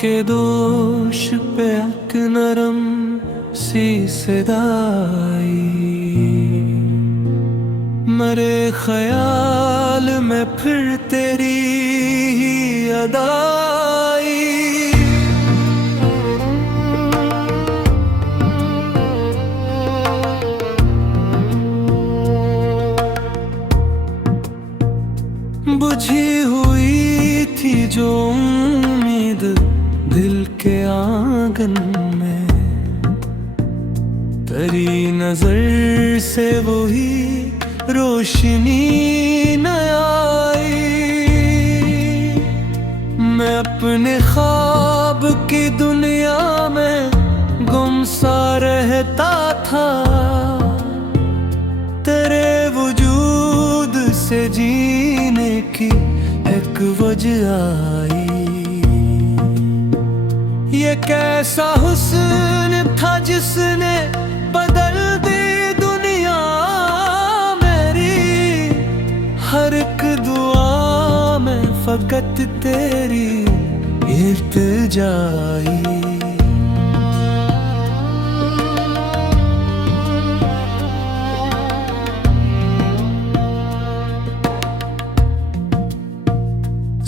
के दोष पे एक नरम सी सदाई, मेरे ख्याल में फिर तेरी ही अदाई। बुझी हुई थी जो उम्मीद दिल के आंगन में, तेरी नजर से वही रोशनी न आई। मैं अपने ख्वाब की दुनिया में गुम सा रहता था, तेरे वजूद से जीने की एक वजह आई। ये कैसा हुस्न था जिसने बदल दी दुनिया मेरी, हर एक दुआ में फकत तेरी इल्तिजाई।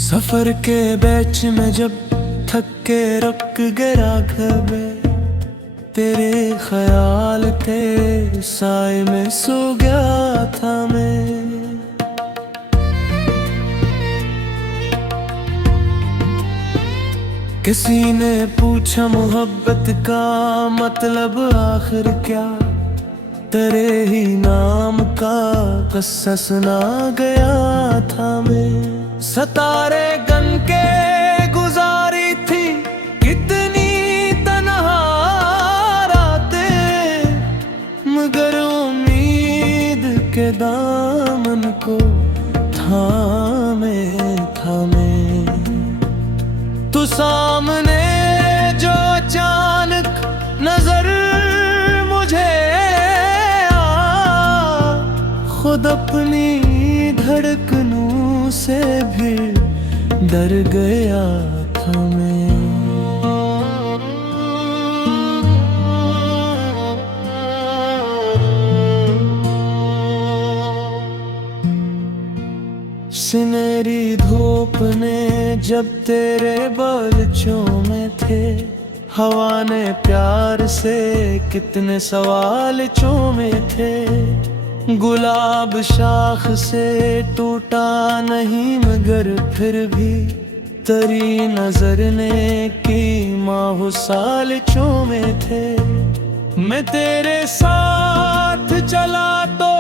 सफर के बीच में जब थक के रुक गया घर, तेरे ख्याल थे साए में सो गया था मैं। किसी ने पूछा मोहब्बत का मतलब आखिर क्या, तेरे ही नाम का किस्सा सुना गया था मैं। सितारे गन के गुजारी थी कितनी तन्हा रातें, मगर उम्मीद के दामन को थामे थामे तू सामने जो अचानक नजर मुझे आ, खुद अपनी धड़कनों से भी डर गया था मैं। सुनहरी धूप ने जब तेरे बाल चूमे थे, हवा ने प्यार से कितने सवाल चूमे थे। गुलाब शाख से टूटा नहीं मगर फिर भी तेरी नजर ने की माहो साल चूमे थे। मैं तेरे साथ चला तो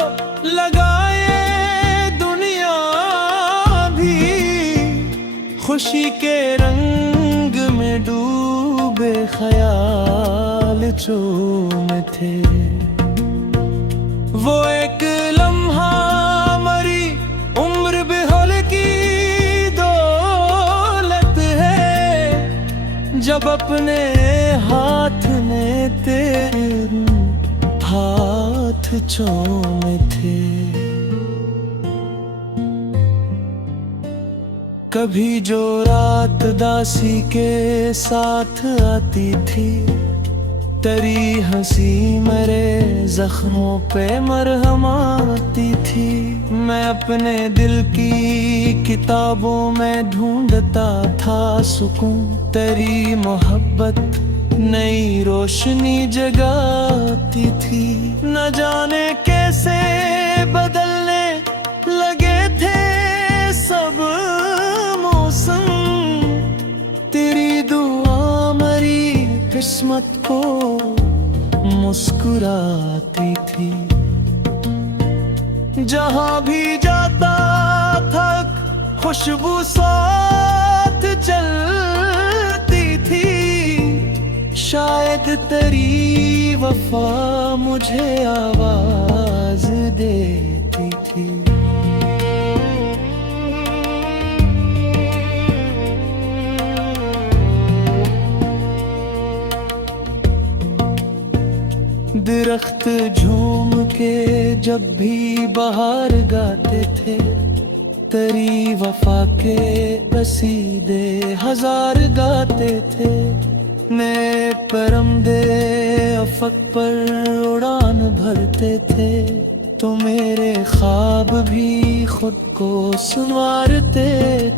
लगाए दुनिया भी, खुशी के रंग में डूबे ख्याल चूमे थे। वो एक लम्हा मरी उम्र बेहल की दौलत है, जब अपने हाथ ने तेरे हाथ चूमे थे। कभी जो रात दासी के साथ आती थी, तेरी हंसी मेरे जख्मों पे मरहम आती थी। मैं अपने दिल की किताबों में ढूंढता था सुकून, तेरी मोहब्बत नई रोशनी जगाती थी। न जाने कैसे बदलने लगे थे सब मौसम, तेरी दुआ मरी किस्मत को मुस्कुराती थी। जहां भी जाता था खुशबू साथ चलती थी, शायद तेरी वफा मुझे आवाज देती थी। दरख्त झूम के जब भी बाहर गाते थे, तेरी वफा के कसीदे हजार गाते थे। नए परमदे अफक पर उड़ान भरते थे, तो मेरे ख्वाब भी खुद को संवारते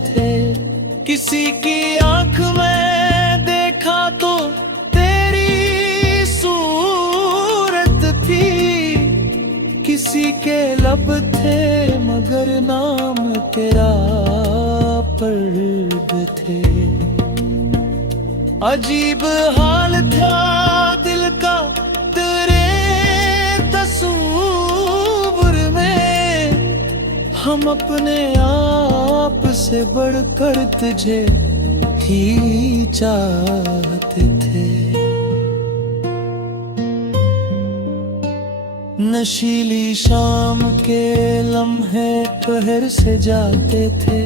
थे। किसी की आंख में देखा तो तेरी सूरत थी, किसी के लब थे मगर नाम तेरा पर्द थे। अजीब हाल था दिल का तेरे तस्वुर में, हम अपने आप से बढ़कर तुझे ही चाहते थे। नशीली शाम के लम्हे पहर से जाते थे,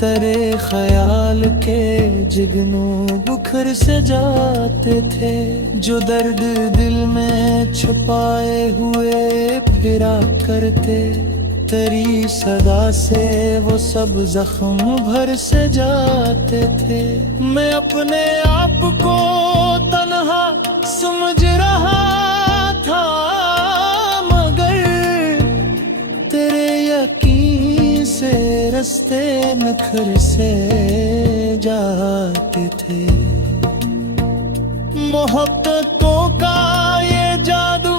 तेरे ख्याल के जिगनू बुखर से जाते थे। जो दर्द दिल में छुपाए हुए फिरा करते, तेरी सदा से वो सब जख्म भर से जाते थे। मैं अपने आप को तन्हा समझ रहा था, मगर तेरे यकीन से रास्ते नखर से जाते थे। मोहब्बतों का ये जादू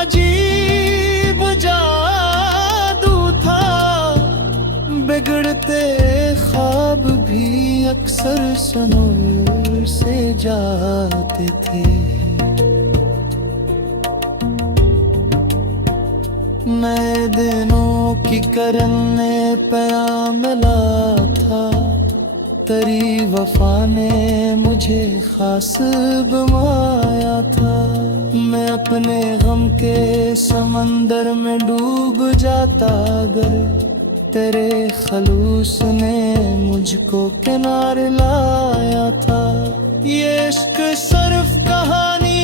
अजीब जादू था, बिगड़ते ख्वाब भी अक्सर सनूर से जाते थे। नए दिनों की करने प्याम मिला था, तेरी वफा ने मुझे खास बमाया था। मैं अपने गम के समंदर में डूब जाता अगर तेरे खलूस ने मुझको किनारे लाया था। ये इश्क सिर्फ कहानी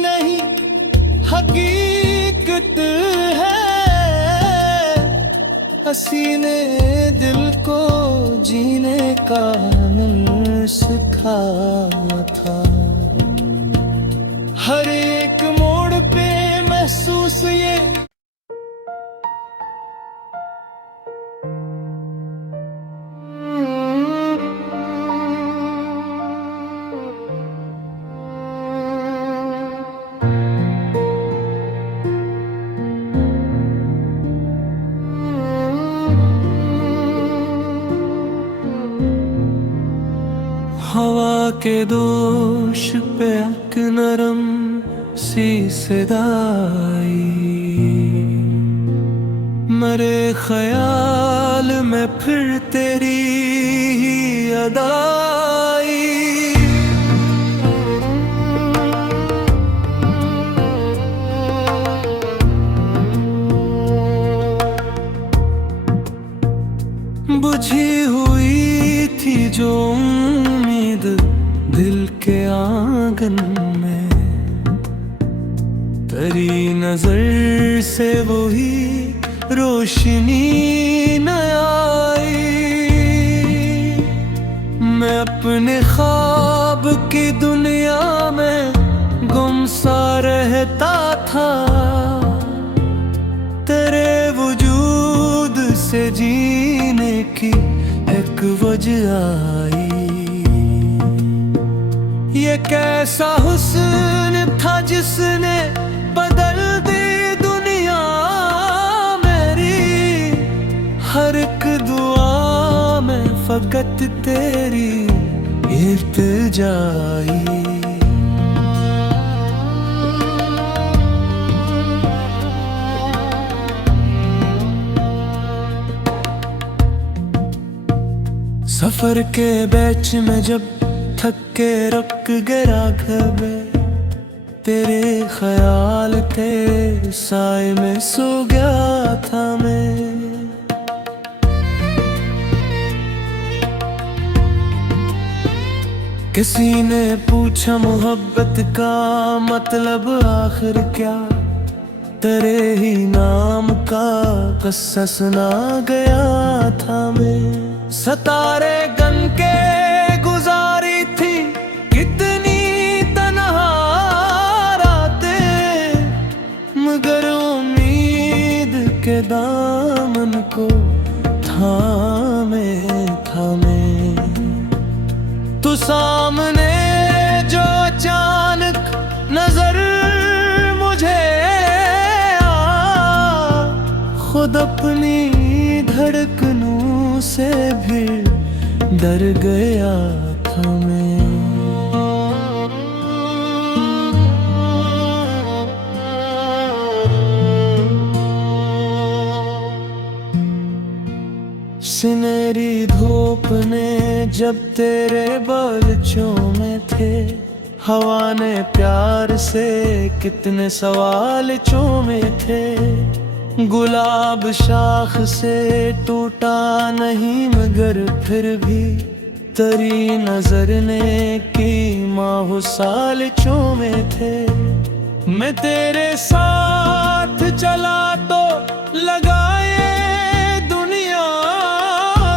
नहीं हकीकत है, हसीने दिल को जीने का हुनर सिखाया था। हर एक मोड़ पे महसूस ये हवा के दोष पे अक नरम सी सदाई, मरे ख्याल में फिर तेरी ही अदाई। बुझी हुई थी जो उम्मीद दिल के आंगन में, तेरी नजर से वही रोशनी न आई। मैं अपने ख्वाब की दुनिया में गुम सा रहता था, तेरे वजूद से जीने की एक वजह आई। ये कैसा हुस्न था जिसने बदल दी दुनिया मेरी, हर एक दुआ में फकत तेरी इल्तिजाई। सफर के बैच में जब थक के रुक गया घर में, तेरे ख्याल के साए में सो गया था मैं। किसी ने पूछा मोहब्बत का मतलब आखिर क्या, तेरे ही नाम का किस्सा सुना गया था मैं। सितारे गन के गुजारी थी कितनी तन्हा रातें, मगर उम्मीद के दामन को थामे थामे तू सामने जो अचानक नजर मुझे आ, खुद अपनी धड़कनों से भी डर गया था मैं। सुनहरी धूप ने जब तेरे बाल चूमे थे, हवा ने प्यार से कितने सवाल चूमे थे। गुलाब शाख से टूटा नहीं मगर फिर भी तेरी नजर ने की माहो साल चूमे थे। मैं तेरे साथ चला तो लगाए दुनिया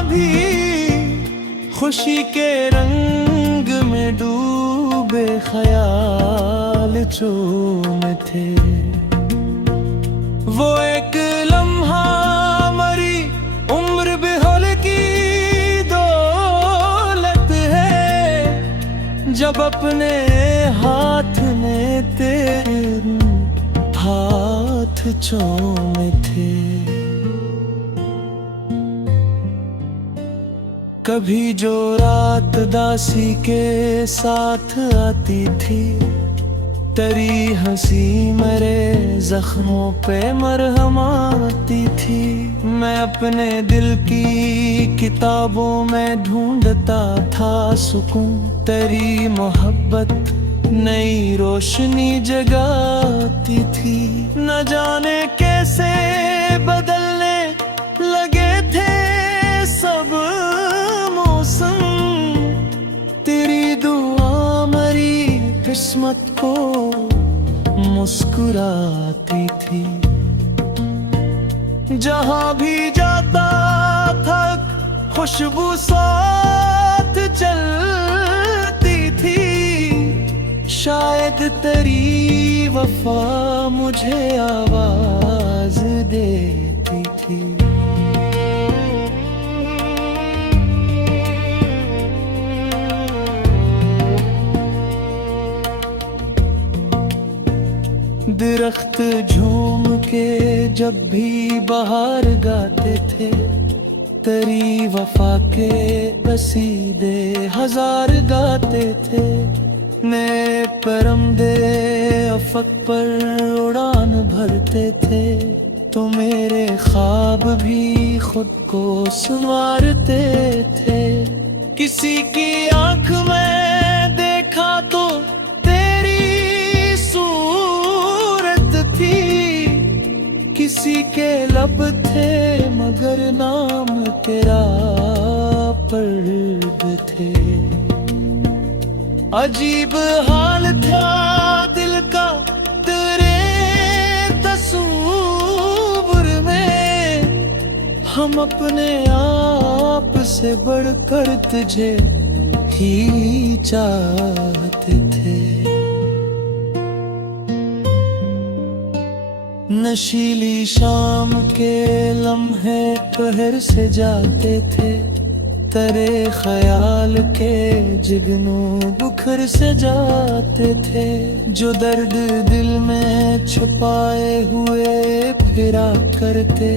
भी, खुशी के रंग में डूबे ख्याल चूमे थे। वो एक लम्हा मरी उम्र बेहल की दौलत है, जब अपने हाथ ने तेरे हाथ चूमे थे। कभी जो रात दासी के साथ आती थी, तेरी हंसी मेरे जख्मों पे मरहम आती थी। मैं अपने दिल की किताबों में ढूंढता था सुकून, तेरी मोहब्बत नई रोशनी जगाती थी। न जाने कैसे बदलने लगे थे सब मौसम, तेरी दुआ मेरी किस्मत को मुस्कुराती थी। जहां भी जाता था खुशबू साथ चलती थी, शायद तेरी वफा मुझे आवाज देती थी। दरख्त झूम के जब भी बाहर गाते थे, तेरी वफा के कसीदे हजार गाते थे। नए परंदे अफक पर उड़ान भरते थे, तो मेरे ख्वाब भी खुद को संवारते थे। किसी की आंख में देखा तो तेरी सूरत थी, किसी के लब थे मगर नाम तेरा पर्द थे। अजीब हाल था दिल का तेरे तस्वुर में, हम अपने आप से बढ़कर तुझे ही चाहते थे। नशीली शाम के लम्हे पहर से जाते थे, तेरे ख्याल के जिगनू बुखर से जाते थे। जो दर्द दिल में छुपाए हुए फिरा करते,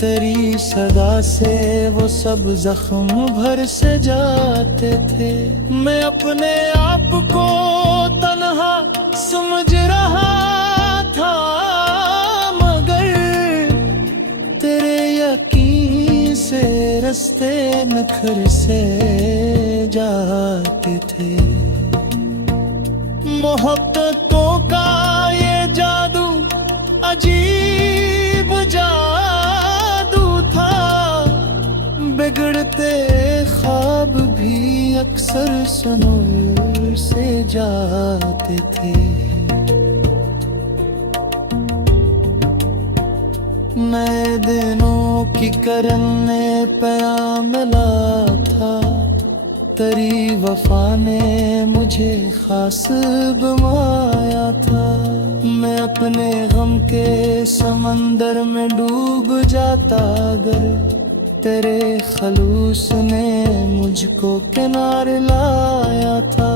तेरी सदा से वो सब जख्म भर से जाते थे। मैं अपने आप को तन्हा समझ रहा था, मगर तेरे यकीन से रास्ते नखर से जाते थे। मोहब्बतों का ये जादू अजीब जादू था, बिगड़ते ख्वाब भी अक्सर सुनूर से जाते थे। नए दिनों की करने पे मिला था, तेरी वफा ने मुझे खास गवाया था। मैं अपने गम के समंदर में डूब जाता अगर तेरे खलूस ने मुझको किनारे लाया था।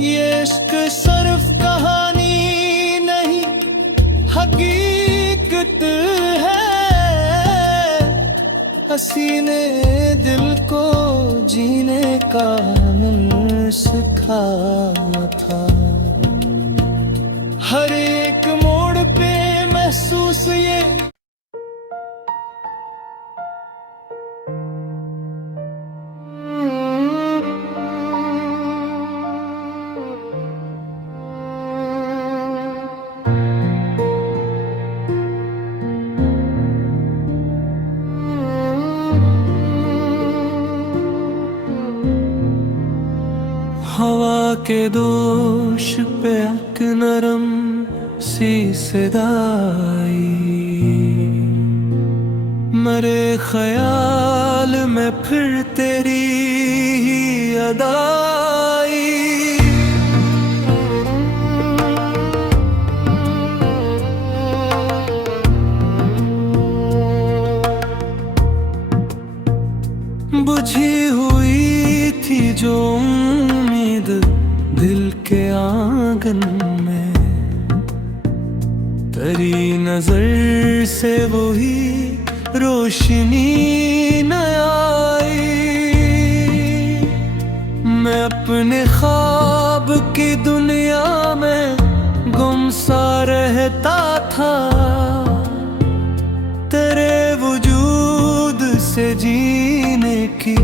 ये इश्क सिर्फ कहानी नहीं हकीकत है, हसीने दिल को जीने का हनर सिखाया था। हर एक मोड़ पे महसूस ये हवा के दोष पे एक नरम सी सदाई, मेरे ख्याल में फिर तेरी ही अदाई। बुझी हुई थी जो उम्मीद दिल के आंगन में, तेरी नजर से वही रोशनी न आई। मैं अपने ख्वाब की दुनिया में गुम सा रहता था, तेरे वजूद से जीने की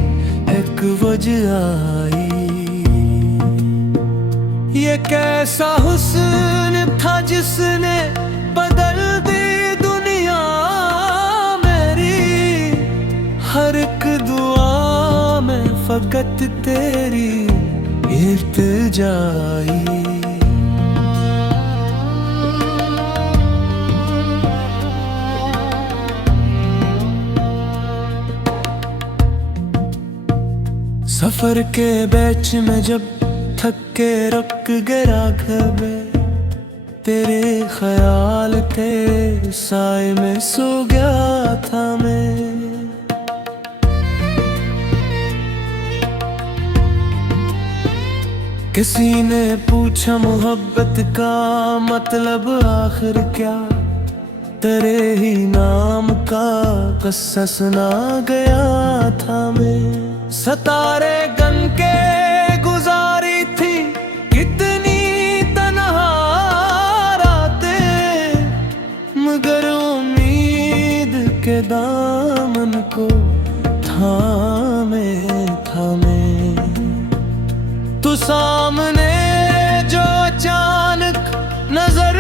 एक वजह आई। ये कैसा हुस्न था जिसने बदल दी दुनिया मेरी, हर एक दुआ में फकत तेरी इल्तिजाई। सफर के बीच में जब थक के रुक गया घबे, तेरे ख्याल के साए में सो गया था मैं। किसी ने पूछा मोहब्बत का मतलब आखिर क्या, तेरे ही नाम का किस्सा सुना गया था मैं। सितारे गन के गुजारी थी कितनी तन्हा रातें, मगर उम्मीद के दामन को थामे थामे तू सामने जो अचानक नजर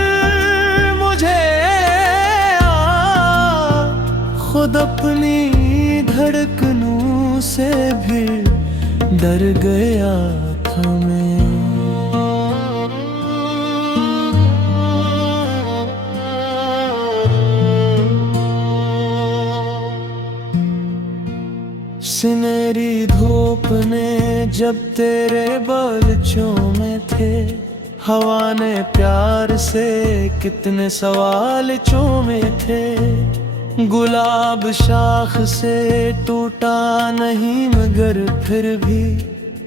मुझे आ, खुद अपनी धड़कनों से भी डर गया था मैं। सुनहरी धूप ने जब तेरे बाल चूमे थे, हवा ने प्यार से कितने सवाल चूमे थे। गुलाब शाख से टूटा नहीं मगर फिर भी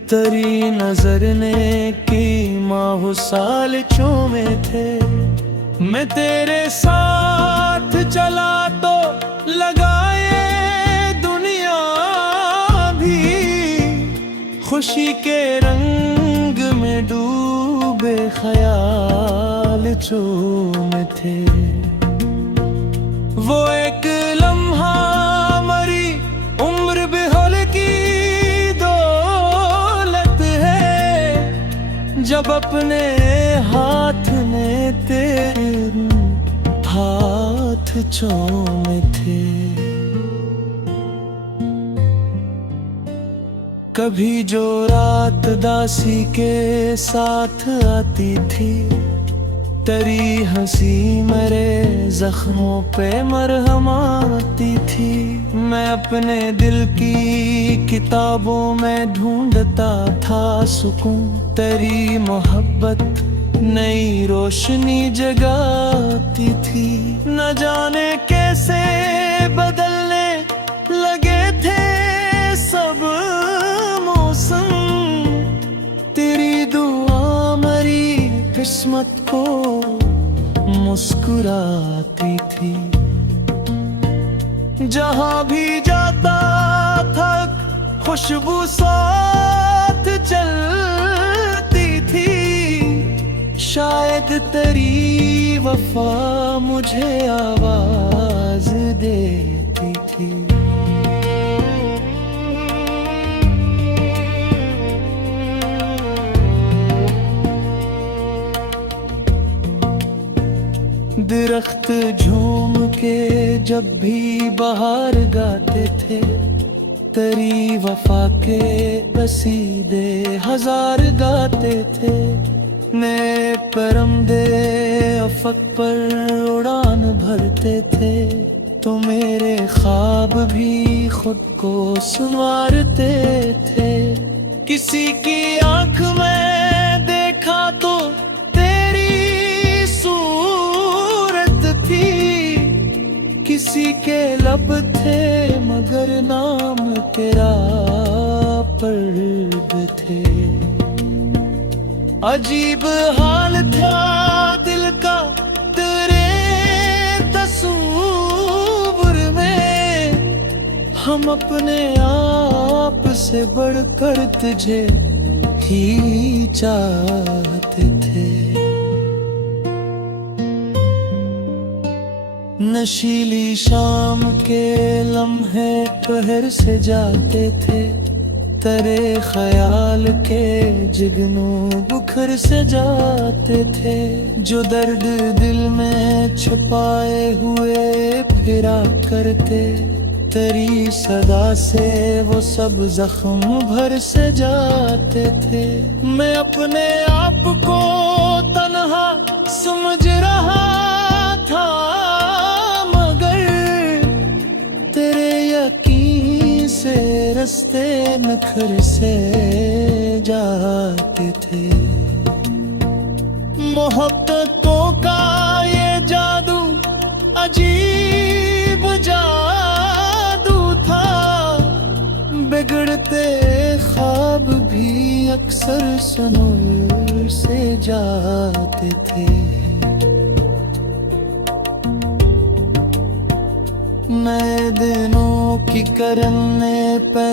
तेरी नजर ने की माहो साल चूमे थे। मैं तेरे साथ चला तो लगाए दुनिया भी, खुशी के रंग में डूबे ख्याल चूमे थे। वो एक लम्हा मरी उम्र बेहल की दौलत है, जब अपने हाथ ने तेरे हाथ चूमे थे। कभी जो रात दासी के साथ आती थी, तेरी हंसी मेरे जख्मों पे मरहम आती थी। मैं अपने दिल की किताबों में ढूंढता था सुकून। तेरी मोहब्बत नई रोशनी जगाती थी। न जाने कैसे बदलने लगे थे सब मौसम। तेरी दुआ मेरी किस्मत को मुस्कुराती थी। जहां भी जाता था खुशबू साथ चलती थी। शायद तेरी वफा मुझे आवाज देती थी। दरख्त झूम के जब भी बाहर गाते थे। तेरी वफा के कसीदे हजार गाते थे। नए परंदे अफक पर उड़ान भरते थे। तो मेरे ख्वाब भी खुद को संवारते थे। किसी की आंख में देखा तो तेरी सूरत थी। किसी के लब थे मगर नाम तेरा पर्द थे। अजीब हाल था दिल का तेरे तस्वुर में। हम अपने आप से बढ़कर तुझे ही चाहते थे। नशीली शाम के लम्हे पहर से जाते थे। तेरे ख्याल के जिगनू बुखर से जाते थे। जो दर्द दिल में छुपाए हुए फिरा करते। तेरी सदा से वो सब जख्म भर से जाते थे। मैं अपने आप को तन्हा समझ रहा था मगर तेरे यकीन से रास्ते नखर से जाते थे। मोहब्बतों का ये जादू अजीब जादू था। बिगड़ते ख्वाब भी अक्सर सनूर से जाते थे। नए दिनों की करने पे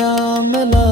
मिला।